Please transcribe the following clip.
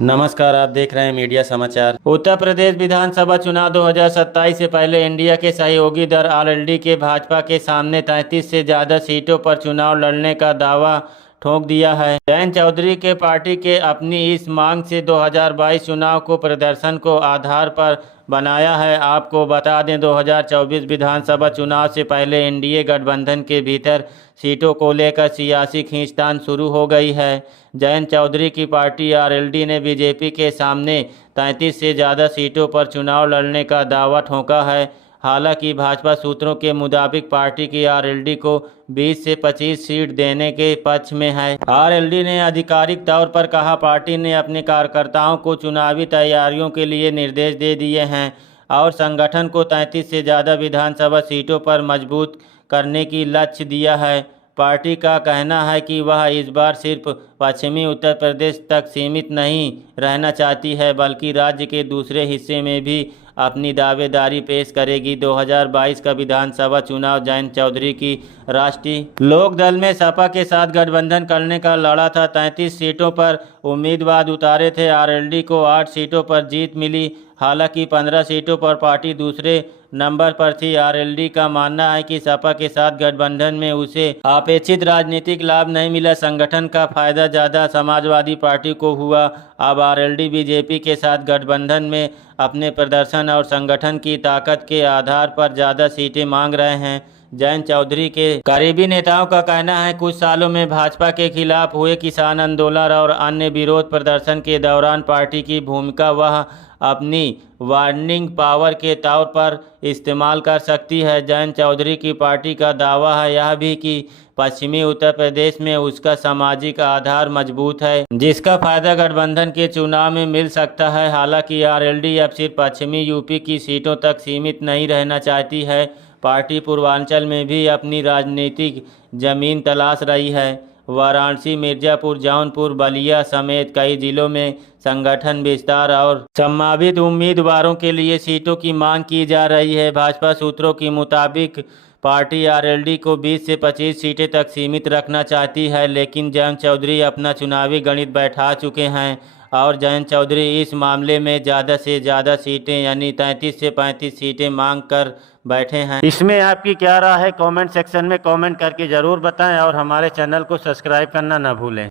नमस्कार, आप देख रहे हैं मीडिया समाचार। उत्तर प्रदेश विधानसभा चुनाव 2027 से पहले इंडिया के सहयोगी दल आरएलडी के भाजपा के सामने 33 से ज्यादा सीटों पर चुनाव लड़ने का दावा ठोक दिया है। जयंत चौधरी के पार्टी के अपनी इस मांग से 2022 चुनाव को प्रदर्शन को आधार पर बनाया है। आपको बता दें, 2024 विधानसभा चुनाव से पहले एनडीए गठबंधन के भीतर सीटों को लेकर सियासी खींचतान शुरू हो गई है। जयंत चौधरी की पार्टी आरएलडी ने बीजेपी के सामने 33 से ज़्यादा सीटों पर चुनाव लड़ने का दावा ठोका है। हालांकि भाजपा सूत्रों के मुताबिक पार्टी की आरएलडी को 20 से 25 सीट देने के पक्ष में है। आरएलडी ने आधिकारिक तौर पर कहा, पार्टी ने अपने कार्यकर्ताओं को चुनावी तैयारियों के लिए निर्देश दे दिए हैं और संगठन को 33 से ज़्यादा विधानसभा सीटों पर मजबूत करने की लक्ष्य दिया है। पार्टी का कहना है कि वह इस बार सिर्फ पश्चिमी उत्तर प्रदेश तक सीमित नहीं रहना चाहती है, बल्कि राज्य के दूसरे हिस्से में भी अपनी दावेदारी पेश करेगी। 2022 का विधानसभा चुनाव जयंत चौधरी की राष्ट्रीय लोक दल में सपा के साथ गठबंधन करने का लड़ा था। 33 सीटों पर उम्मीदवार उतारे थे। आरएलडी को 8 सीटों पर जीत मिली। हालांकि 15 सीटों पर पार्टी दूसरे नंबर पर थी। आरएलडी का मानना है कि सपा के साथ गठबंधन में उसे अपेक्षित राजनीतिक लाभ नहीं मिला। संगठन का फायदा ज़्यादा समाजवादी पार्टी को हुआ। अब आरएलडी बीजेपी के साथ गठबंधन में अपने प्रदर्शन और संगठन की ताकत के आधार पर ज़्यादा सीटें मांग रहे हैं। जयंत चौधरी के करीबी नेताओं का कहना है, कुछ सालों में भाजपा के खिलाफ हुए किसान आंदोलन और अन्य विरोध प्रदर्शन के दौरान पार्टी की भूमिका वह अपनी वार्निंग पावर के तौर पर इस्तेमाल कर सकती है। जयंत चौधरी की पार्टी का दावा है यह भी कि पश्चिमी उत्तर प्रदेश में उसका सामाजिक आधार मजबूत है, जिसका फायदा गठबंधन के चुनाव में मिल सकता है। हालांकि आरएलडी अब सिर्फ पश्चिमी यूपी की सीटों तक सीमित नहीं रहना चाहती है। पार्टी पूर्वांचल में भी अपनी राजनीतिक जमीन तलाश रही है। वाराणसी, मिर्जापुर, जौनपुर, बलिया समेत कई जिलों में संगठन विस्तार और संभावित उम्मीदवारों के लिए सीटों की मांग की जा रही है। भाजपा सूत्रों के मुताबिक पार्टी आरएलडी को 20 से 25 सीटें तक सीमित रखना चाहती है, लेकिन जयंत चौधरी अपना चुनावी गणित बैठा चुके हैं और जयंत चौधरी इस मामले में ज़्यादा से ज़्यादा सीटें यानी 33 से 35 सीटें मांग कर बैठे हैं। इसमें आपकी क्या राय है? कमेंट सेक्शन में कमेंट करके ज़रूर बताएं और हमारे चैनल को सब्सक्राइब करना न भूलें।